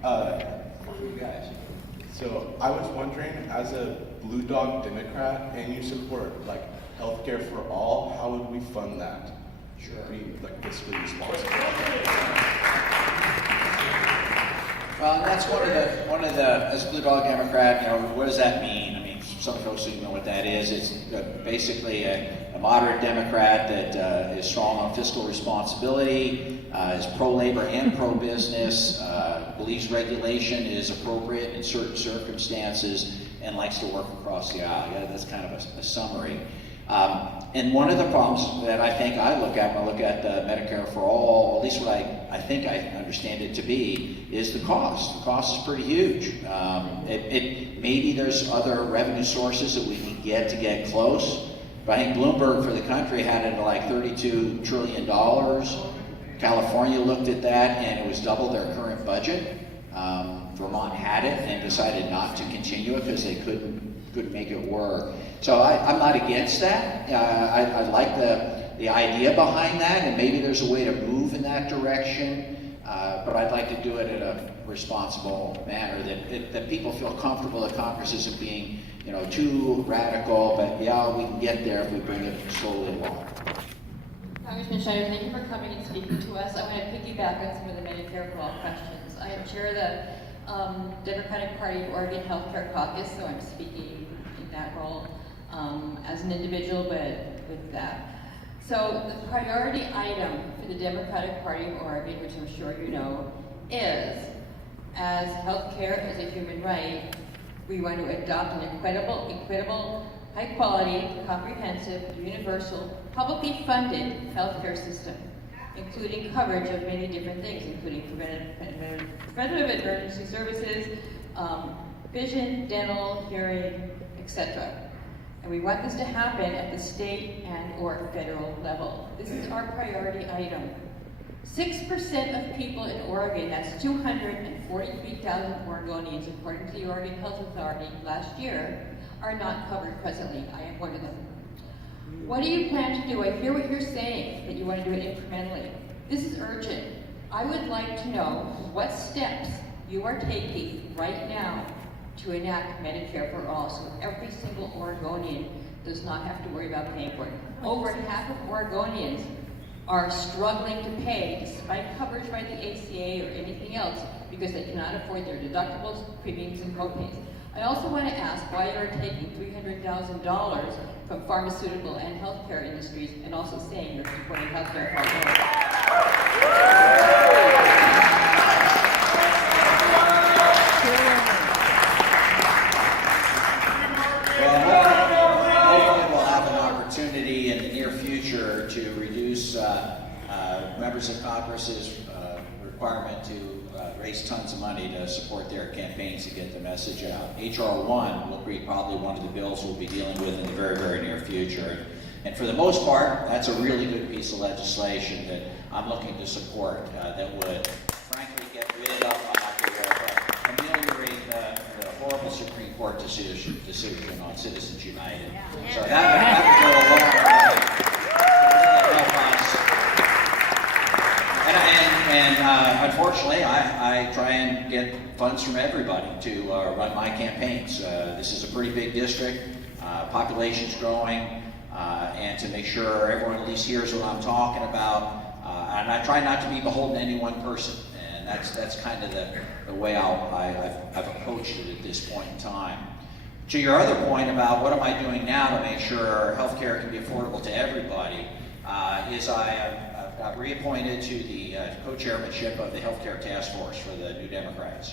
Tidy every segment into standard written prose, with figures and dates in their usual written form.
For you guys. So I was wondering, as a Blue Dog Democrat, and you support like healthcare for all, how would we fund that? Sure. Be like fiscally responsible. Well, and that's one of the as a Blue Dog Democrat, you know, what does that mean? I mean, some folks don't know what that is. It's basically a moderate Democrat that is strong on fiscal responsibility, is pro-labor and pro-business, believes regulation is appropriate in certain circumstances, and likes to work across the aisle. Yeah, that's kind of a summary. And one of the problems that I think I look at when I look at Medicare for All, at least what I think I understand it to be, is the cost. The cost is pretty huge. Maybe there's other revenue sources that we can get to get close, but I think Bloomberg for the country had it at like $32 trillion. California looked at that and it was double their current budget. Vermont had it and decided not to continue it because they couldn't make it work. So I'm not against that. I like the idea behind that, and maybe there's a way to move in that direction, but I'd like to do it in a responsible manner that people feel comfortable that Congress isn't being, you know, too radical, but yeah, we can get there if we bring it slowly along. Congressman Schrader, thank you for coming and speaking to us. I want to piggyback on some of the Medicare for All questions. I am chair of the Democratic Party of Oregon Healthcare Caucus, so I'm speaking in that role as an individual, but with that. So the priority item for the Democratic Party of Oregon, which I'm sure you know, is as healthcare is a human right, we want to adopt an equitable, high quality, comprehensive, universal, publicly funded healthcare system, including coverage of many different things, including preventative emergency services, vision, dental, hearing, etc. And we want this to happen at the state and or federal level. This is our priority item. 6% of people in Oregon, that's 243,000 Oregonians, according to the Oregon Health Authority last year, are not covered presently. I am one of them. What do you plan to do? I hear what you're saying, that you want to do it incrementally. This is urgent. I would like to know what steps you are taking right now to enact Medicare for All, so every single Oregonian does not have to worry about paying for it. Over half of Oregonians are struggling to pay despite coverage by the ACA or anything else because they cannot afford their deductibles, premiums, and copays. I also want to ask why you're taking $300,000 from pharmaceutical and healthcare industries and also saying you're supporting healthcare for all. In the near future to reduce members of Congress's requirement to raise tons of money to support their campaigns to get the message out. H.R. 1 will be probably one of the bills we'll be dealing with in the very, very near future. And for the most part, that's a really good piece of legislation that I'm looking to support that would frankly get rid of ameliorate the horrible Supreme Court decision on Citizens United. Yeah. So that would go a long way. And unfortunately, I try and get funds from everybody to run my campaigns. This is a pretty big district, population's growing, and to make sure everyone at least hears what I'm talking about. And I try not to be beholden to any one person. And that's kind of the way I've approached it at this point in time. To your other point about what am I doing now to make sure healthcare can be affordable to everybody, is I got reappointed to the co-chairmanship of the Healthcare Task Force for the New Democrats.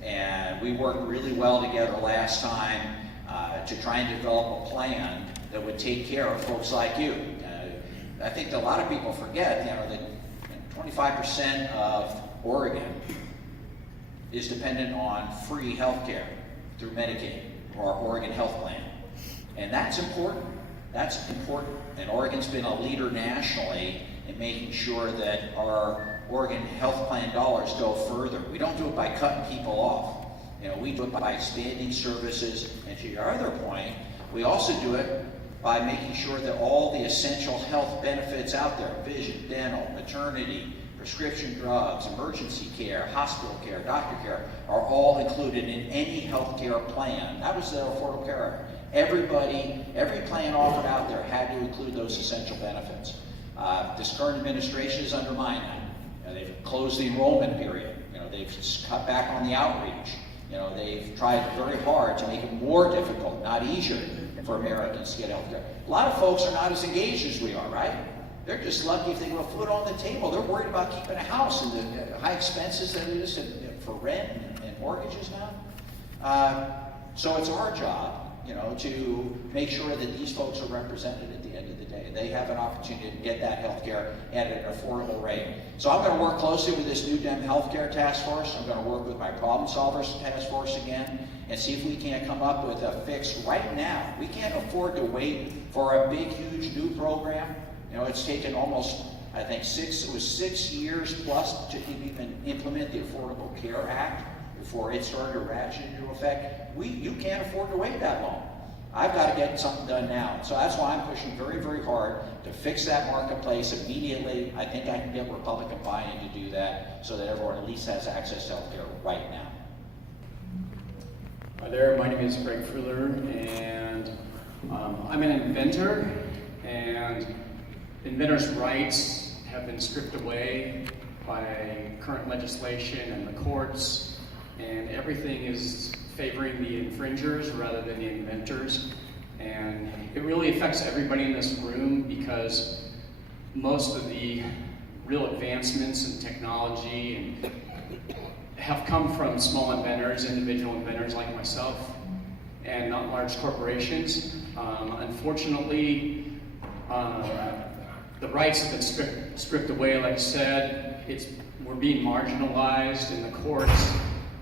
And we worked really well together last time to try and develop a plan that would take care of folks like you. I think that a lot of people forget, that 25% of Oregon is dependent on free health care through Medicaid or Oregon Health Plan. And that's important. That's important. And Oregon's been a leader nationally in making sure that our Oregon Health Plan dollars go further. We don't do it by cutting people off. We do it by expanding services. And to your other point, we also do it by making sure that all the essential health benefits out there, vision, dental, maternity, prescription drugs, emergency care, hospital care, doctor care are all included in any health care plan. That was the Affordable Care Act. Everybody, every plan offered out there had to include those essential benefits. This current administration has undermined that. They've closed the enrollment period. They've cut back on the outreach. They've tried very hard to make it more difficult, not easier, for Americans to get health care. A lot of folks are not as engaged as we are, right? They're just lucky if they put food on the table. They're worried about keeping a house and the high expenses that it is for rent and mortgages now. So it's our job, to make sure that these folks are represented at the end of the day. They have an opportunity to get that health care at an affordable rate. So I'm going to work closely with this new DEM Healthcare Task Force. I'm going to work with my Problem Solvers Task Force again and see if we can't come up with a fix right now. We can't afford to wait for a big, huge new program. It's taken almost, I think, 6 years plus to even implement the Affordable Care Act before it started to ratchet into effect. You can't afford to wait that long. I've got to get something done now. So that's why I'm pushing very, very hard to fix that marketplace immediately. I think I can get Republican buy-in to do that so that everyone at least has access to health care right now. Hi there, my name is Greg Fuller, and I'm an inventor, and inventors' rights have been stripped away by current legislation and the courts, and everything is favoring the infringers rather than the inventors. And it really affects everybody in this room because most of the real advancements in technology have come from small inventors, individual inventors like myself, and not large corporations. Unfortunately, the rights have been stripped away. Like I said, we're being marginalized in the courts.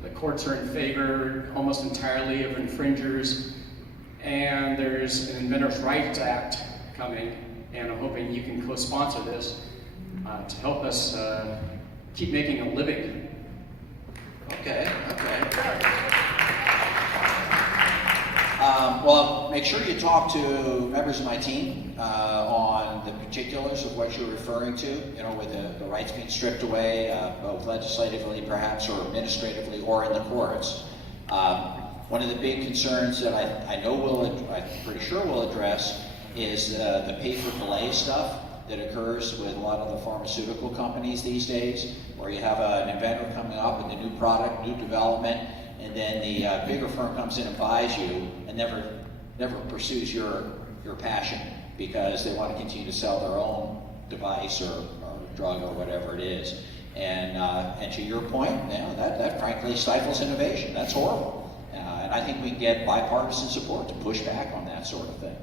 The courts are in favor almost entirely of infringers, and there's an Inventor Rights Act coming, and I'm hoping you can co-sponsor this to help us keep making a living. Okay. Well, make sure you talk to members of my team on the particulars of what you're referring to, with the rights being stripped away, both legislatively perhaps, or administratively, or in the courts. One of the big concerns that I'm pretty sure we'll address is the pay-for-delay stuff that occurs with a lot of the pharmaceutical companies these days, where you have an inventor coming up with a new product, new development, and then the bigger firm comes in and buys you and never pursues your passion because they want to continue to sell their own device or drug or whatever it is. And to your point, that frankly stifles innovation. That's horrible. And I think we can get bipartisan support to push back on that sort of thing.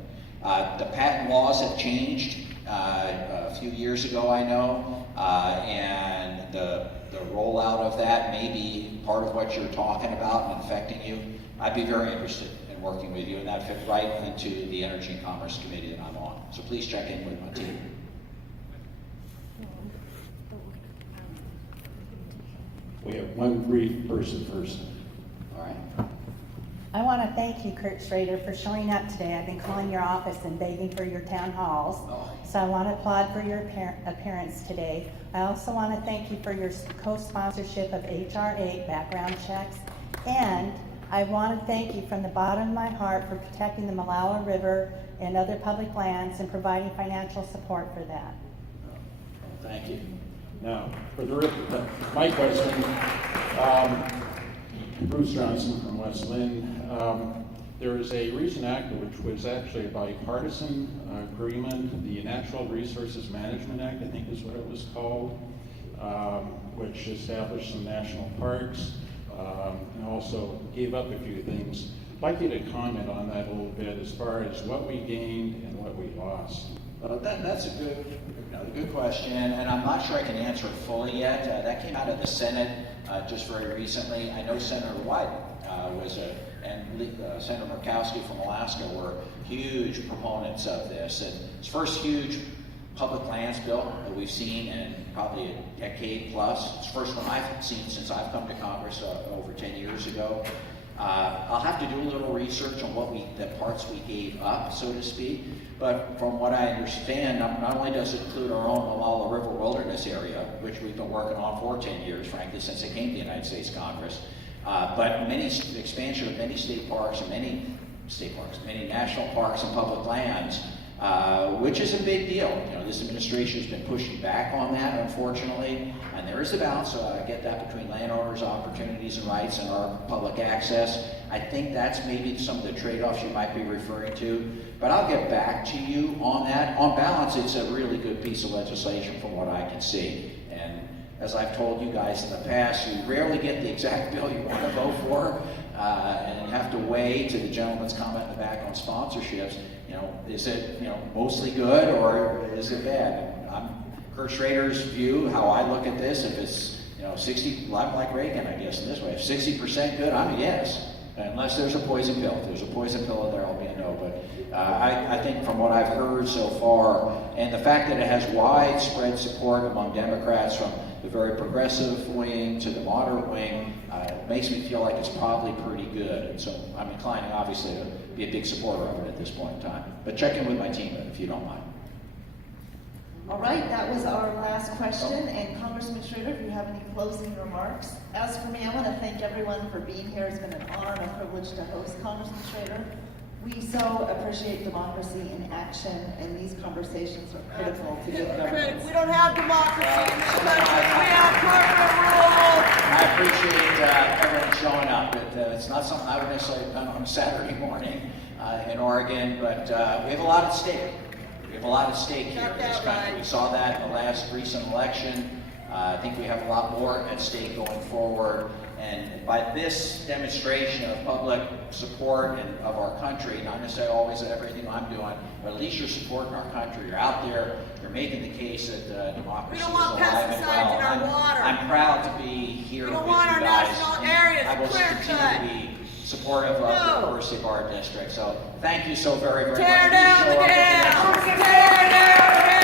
The patent laws have changed a few years ago, I know, and the rollout of that may be part of what you're talking about and affecting you. I'd be very interested in working with you, and that fit right into the Energy and Commerce Committee that I'm on. So please check in with my team. We have one brief person first. All right. I want to thank you, Kurt Schrader, for showing up today. I've been calling your office and begging for your town halls. So I want to applaud for your appearance today. I also want to thank you for your co-sponsorship of HR 8 background checks. And I want to thank you from the bottom of my heart for protecting the Mollala River and other public lands and providing financial support for that. Thank you. Now, for my question, Bruce Johnson from West Lynn. There is a recent act which was actually a bipartisan agreement, the Natural Resources Management Act, I think is what it was called, which established some national parks and also gave up a few things. I'd like you to comment on that a little bit as far as what we gained and what we lost. That's a good question, and I'm not sure I can answer it fully yet. That came out of the Senate just very recently. I know Senator White and Senator Milwaukie from Alaska were huge proponents of this. And it's the first huge public lands bill that we've seen in probably a decade plus. It's the first one I've seen since I've come to Congress over 10 years ago. I'll have to do a little research on the parts we gave up, so to speak. But from what I understand, not only does it include our own Mollala River Wilderness Area, which we've been working on for 10 years, frankly, since I came to the United States Congress, but expansion of many state parks and many national parks and public lands, which is a big deal. You know, this administration has been pushing back on that, unfortunately, and there is a balance. So I get that between landowners' opportunities and rights and our public access. I think that's maybe some of the trade-offs you might be referring to, but I'll get back to you on that. On balance, it's a really good piece of legislation from what I can see. And as I've told you guys in the past, you rarely get the exact bill you want to vote for, and you have to weigh, to the gentleman's comment in the back on sponsorships, you know, is it, you know, mostly good or is it bad? And I'm Kurt Schrader's view, how I look at this, if it's, you know, 60, I'm like Reagan, I guess, in this way. If 60% good, I'm a yes. Unless there's a poison pill. If there's a poison pill in there, I'll be a no. But I think from what I've heard so far, and the fact that it has widespread support among Democrats from the very progressive wing to the moderate wing, makes me feel like it's probably pretty good. And so I'm inclining, obviously, to be a big supporter of it at this point in time. But check in with my team, if you don't mind. All right, that was our last question. And Congressman Schrader, if you have any closing remarks. As for me, I want to thank everyone for being here. It's been an honor and a privilege to host Congressman Schrader. We so appreciate democracy in action, and these conversations are critical to good governance. We don't have democracy in this country. We have corporate rule. I appreciate everyone showing up. It's not something I would necessarily have done on a Saturday morning in Oregon, but we have a lot at stake. We have a lot at stake here in this country. We saw that in the last recent election. I think we have a lot more at stake going forward. And by this demonstration of public support and of our country, not necessarily always everything I'm doing, but at least you're supporting our country. You're out there, you're making the case that democracy is alive and well. in our water. I'm proud to be here We with don't you want our guys. national And areas I will clear continue cut. to be supportive of the diversity of our district. So thank you so very, very Tear much. down the dam! Tear down the dam!